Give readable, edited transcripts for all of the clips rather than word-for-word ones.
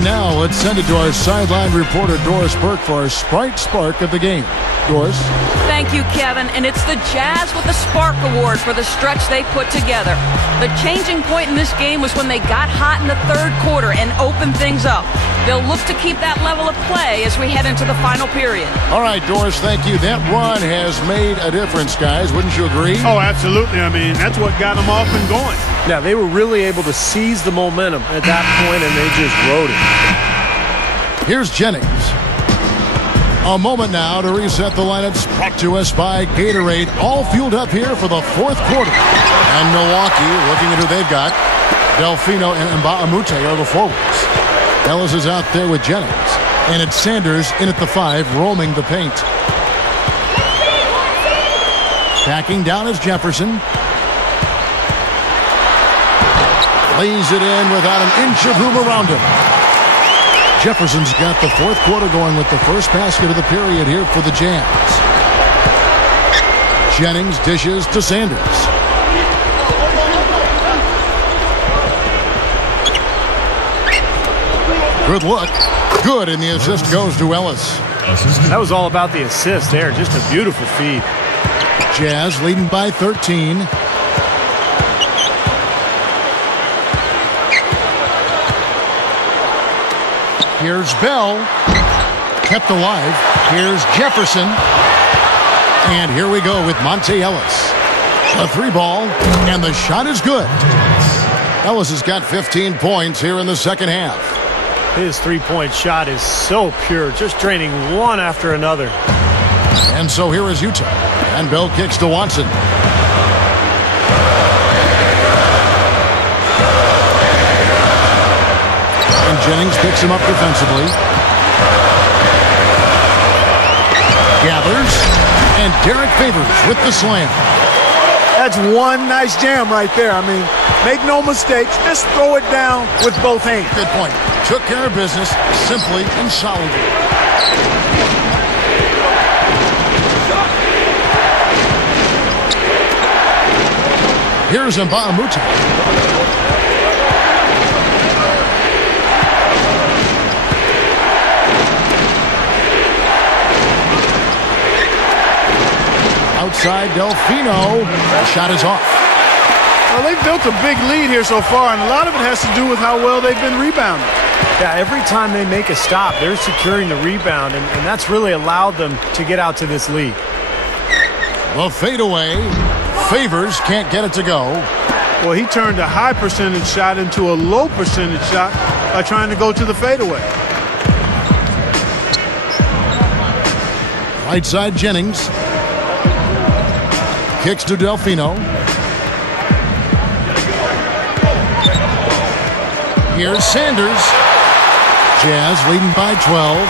And now let's send it to our sideline reporter, Doris Burke, for our Sprite Spark of the game. Doris? Thank you, Kevin. And it's the Jazz with the Spark Award for the stretch they put together. The changing point in this game was when they got hot in the third quarter and opened things up. They'll look to keep that level of play as we head into the final period. All right, Doris, thank you. That run has made a difference, guys. Wouldn't you agree? Oh, absolutely. I mean, that's what got them off and going. Yeah, they were really able to seize the momentum at that point, and they just rode it. Here's Jennings. A moment now to reset the lineups, brought to us by Gatorade. All fueled up here for the fourth quarter. And Milwaukee, looking at who they've got, Delfino and Mbamute are the forwards. Ellis is out there with Jennings. And it's Sanders in at the 5, roaming the paint. Backing down is Jefferson. Lays it in without an inch of room around him. Jefferson's got the fourth quarter going with the first basket of the period here for the Jazz. Jennings dishes to Sanders. Good look. Good, and the assist goes to Ellis. That was all about the assist there. Just a beautiful feed. Jazz leading by 13. Here's Bell, kept alive. Here's Jefferson. And here we go with Monte Ellis. A 3-ball, and the shot is good. Ellis has got 15 points here in the second half. His three-point shot is so pure, just draining one after another. And so here is Utah. And Bell kicks to Watson. Jennings picks him up defensively. Gathers. And Derek Favors with the slam. That's one nice jam right there. I mean, make no mistakes. Just throw it down with both hands. Good point. Took care of business simply and solidly. Here's Mbamute. Outside Delfino. The shot is off. Well, they've built a big lead here so far, and a lot of it has to do with how well they've been rebounding. Yeah, every time they make a stop, they're securing the rebound, and that's really allowed them to get out to this lead. The fadeaway. Favors can't get it to go. Well, he turned a high percentage shot into a low percentage shot by trying to go to the fadeaway. Right side Jennings. Kicks to Delfino. Here's Sanders. Jazz leading by 12.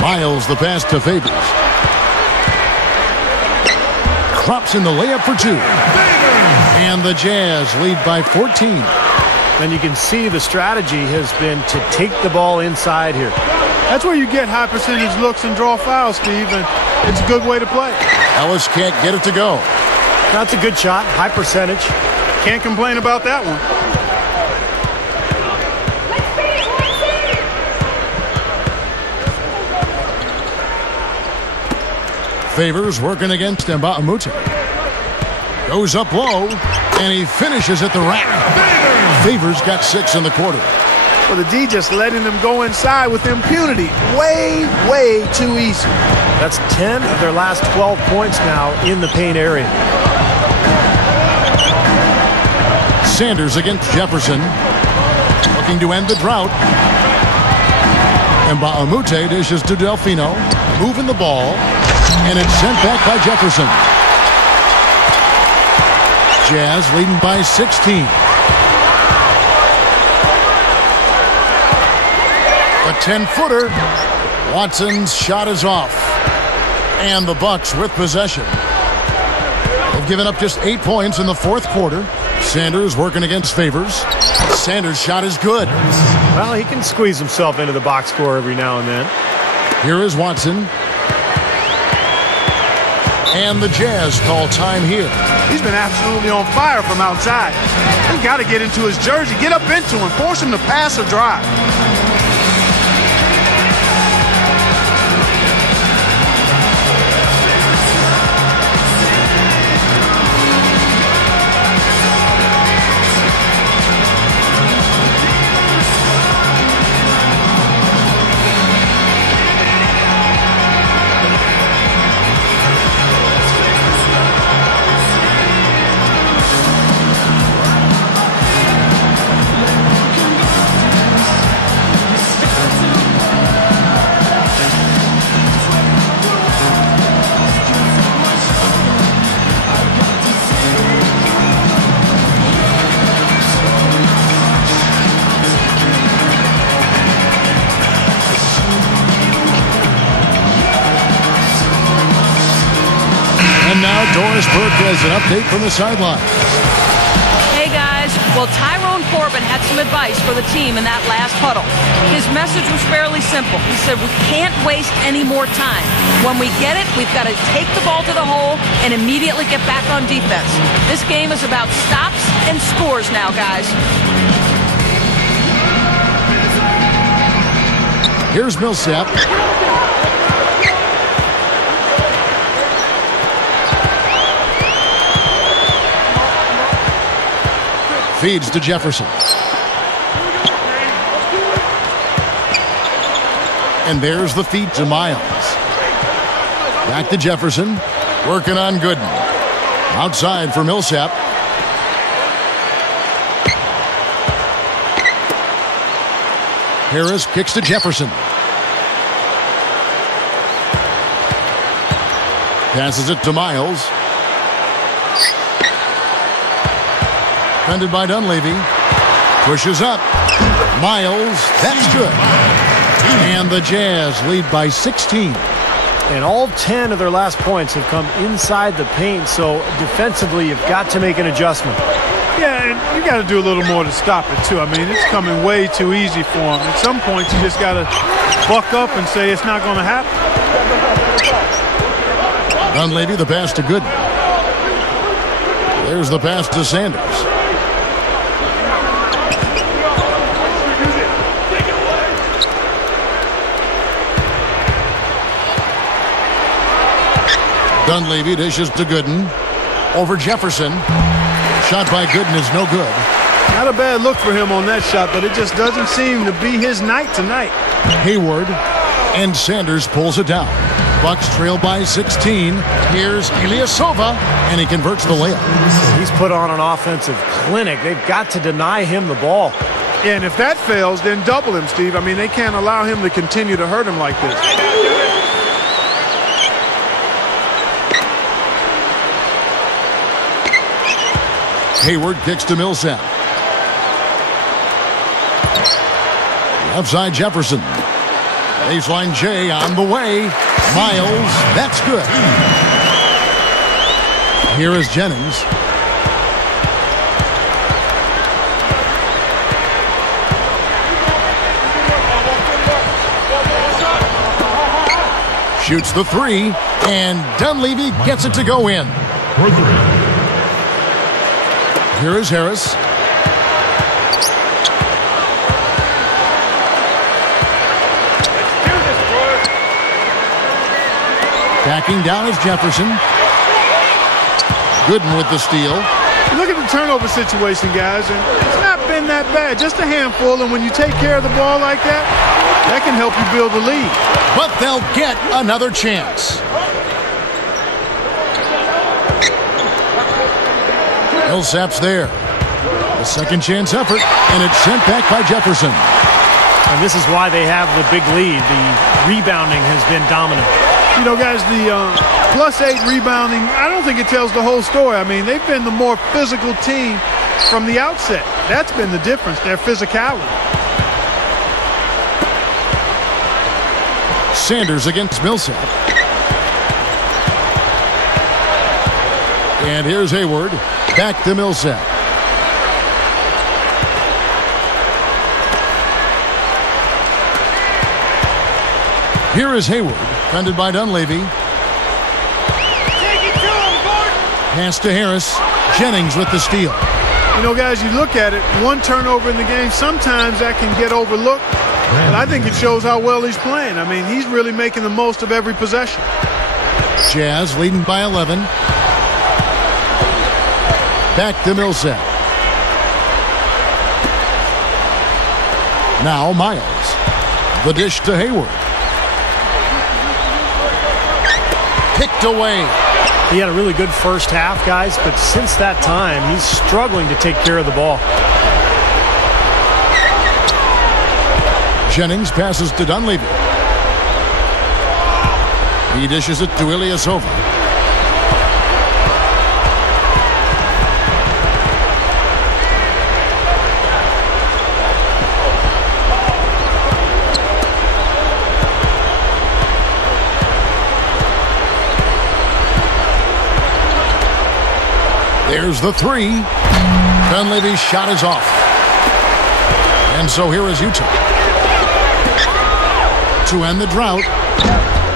Miles the pass to Favors. Drops in the layup for 2. And the Jazz lead by 14. And you can see the strategy has been to take the ball inside here. That's where you get high percentage looks and draw fouls, Steve, and it's a good way to play. Ellis can't get it to go. That's a good shot, high percentage. Can't complain about that one. Favors working against Mbamute. Goes up low, and he finishes at the rack. Favors got 6 in the quarter. Well, the D just letting them go inside with impunity. Way, way too easy. That's 10 of their last 12 points now in the paint area. Sanders against Jefferson. Looking to end the drought. Mbamute dishes to Delfino. Moving the ball. And it's sent back by Jefferson. Jazz leading by 16. A 10-footer. Watson's shot is off. And the Bucks with possession. They've given up just 8 points in the fourth quarter. Sanders working against Favors. Sanders' shot is good. Well, he can squeeze himself into the box score every now and then. Here is Watson. And the Jazz call time here. He's been absolutely on fire from outside. He's got to get into his jersey, get up into him, force him to pass or drive. Now Doris Burke has an update from the sideline. Hey guys, well Tyrone Corbin had some advice for the team in that last huddle. His message was fairly simple. He said we can't waste any more time. When we get it, we've got to take the ball to the hole and immediately get back on defense. This game is about stops and scores now, guys. Here's Millsap. Feeds to Jefferson. And there's the feed to Miles. Back to Jefferson. Working on Gooden. Outside for Millsap. Harris kicks to Jefferson. Passes it to Miles. Defended by Dunleavy. Pushes up. Miles, that's good. And the Jazz lead by 16. And all 10 of their last points have come inside the paint, so defensively you've got to make an adjustment. Yeah, and you got to do a little more to stop it, too. I mean, it's coming way too easy for him. At some points, you just got to buck up and say it's not going to happen. Dunleavy, the pass to Gooden. There's the pass to Sanders. Dunleavy dishes to Gooden. Over Jefferson. Shot by Gooden is no good. Not a bad look for him on that shot, but it just doesn't seem to be his night tonight. Hayward. And Sanders pulls it down. Bucks trail by 16. Here's Ilyasova. And he converts the layup. He's put on an offensive clinic. They've got to deny him the ball. Yeah, and if that fails, then double him, Steve. I mean, they can't allow him to continue to hurt him like this. Hayward kicks to Millsap. Outside Jefferson. Baseline J on the way. Miles, that's good. Here is Jennings. Shoots the three, and Dunleavy gets it to go in. Here is Harris. Backing down is Jefferson. Gooden with the steal. Look at the turnover situation, guys, and it's not been that bad. Just a handful, and when you take care of the ball like that, that can help you build a lead. But they'll get another chance. Millsap's there. A second chance effort, and it's sent back by Jefferson. And this is why they have the big lead. The rebounding has been dominant. You know, guys, the +8 rebounding, I don't think it tells the whole story. I mean, they've been the more physical team from the outset. That's been the difference, their physicality. Sanders against Millsap. And here's Hayward. Back to Millsap. Here is Hayward, defended by Dunleavy. Take it to him, Gordon. Pass to Harris. Jennings with the steal. You know, guys, you look at it, one turnover in the game, sometimes that can get overlooked. But I think it shows how well he's playing. I mean, he's really making the most of every possession. Jazz leading by 11. Back to Millsap. Now Miles. The dish to Hayward. Kicked away. He had a really good first half, guys, but since that time, he's struggling to take care of the ball. Jennings passes to Dunleavy. He dishes it to Ilyasova. There's the three. Dunleavy's shot is off. And so here is Utah to end the drought.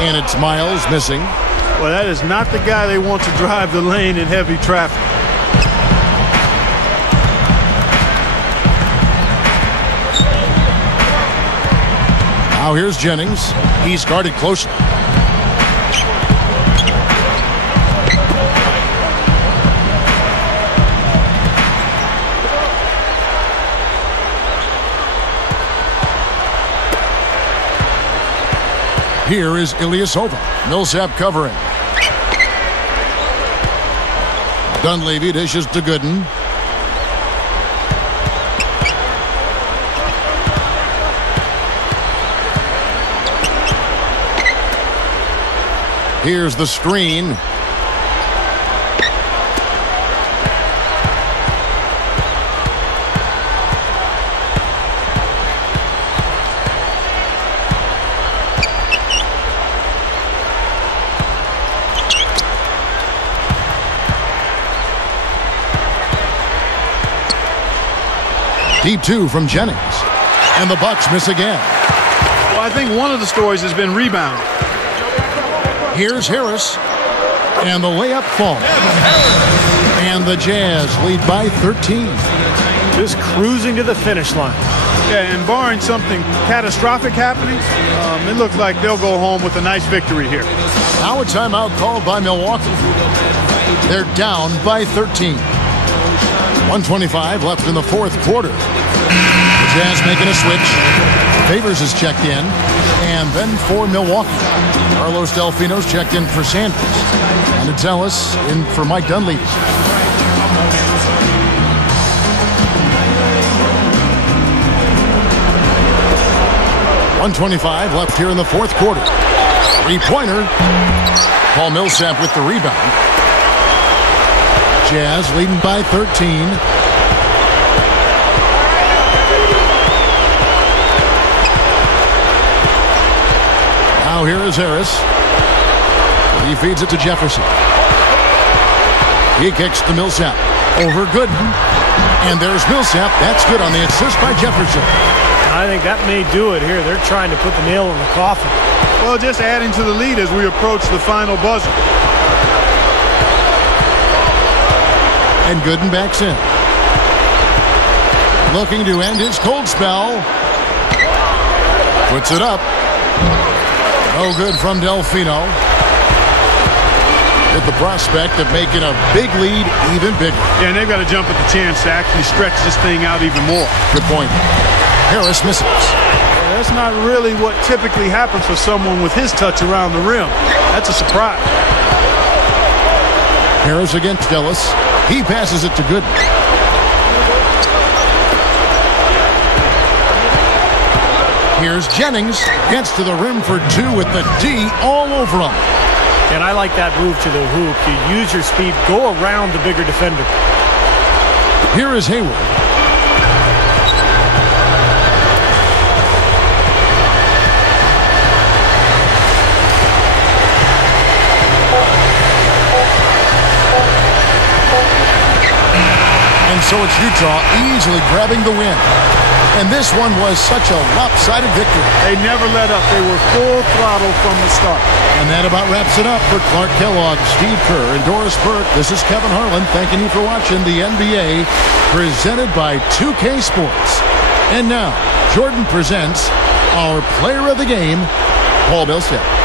And it's Miles missing. Well, that is not the guy they want to drive the lane in heavy traffic. Now here's Jennings. He's guarded closely. Here is Ilyasova. Millsap covering. Dunleavy dishes to Gooden. Here's the screen. Deep two from Jennings. And the Bucks miss again. Well, I think one of the stories has been rebound. Here's Harris. And the layup falls. And the Jazz lead by 13. Just cruising to the finish line. Yeah, and barring something catastrophic happening, it looks like they'll go home with a nice victory here. Now a timeout called by Milwaukee. They're down by 13. 1:25 left in the fourth quarter. The Jazz making a switch. Favors is checked in. And then for Milwaukee, Carlos Delfino's checked in for Sanders. And it's Ellis in for Mike Dunleavy. .125 left here in the fourth quarter. Three-pointer. Paul Millsap with the rebound. Jazz leading by 13. Now here is Harris. He feeds it to Jefferson. He kicks to Millsap. Over Gooden. And there's Millsap. That's good on the assist by Jefferson. I think that may do it here. They're trying to put the nail in the coffin. Well, just adding to the lead as we approach the final buzzer. And Gooden backs in. Looking to end his cold spell. Puts it up. No good from Delfino. With the prospect of making a big lead even bigger. Yeah, and they've got to jump at the chance to actually stretch this thing out even more. Good point. Harris misses. Yeah, that's not really what typically happens for someone with his touch around the rim. That's a surprise. Harris against Ellis. He passes it to Gooden. Here's Jennings. Gets to the rim for two with the D all over him. And I like that move to the hoop. You use your speed, go around the bigger defender. Here is Hayward. And so it's Utah easily grabbing the win. And this one was such a lopsided victory. They never let up. They were full throttle from the start. And that about wraps it up for Clark Kellogg, Steve Kerr, and Doris Burke. This is Kevin Harlan thanking you for watching the NBA presented by 2K Sports. And now, Jordan presents our player of the game, Paul Millsap.